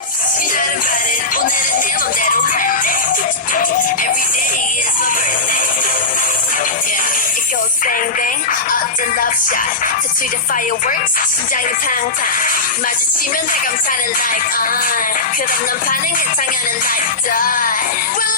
Every day is my birthday. Yeah, it goes bang bang, 어떤 love shot, 터트려 fireworks, 심장이 팡팡. 마주치면 해감타는 like on. 그럼 넌 반응해 당하는 like die.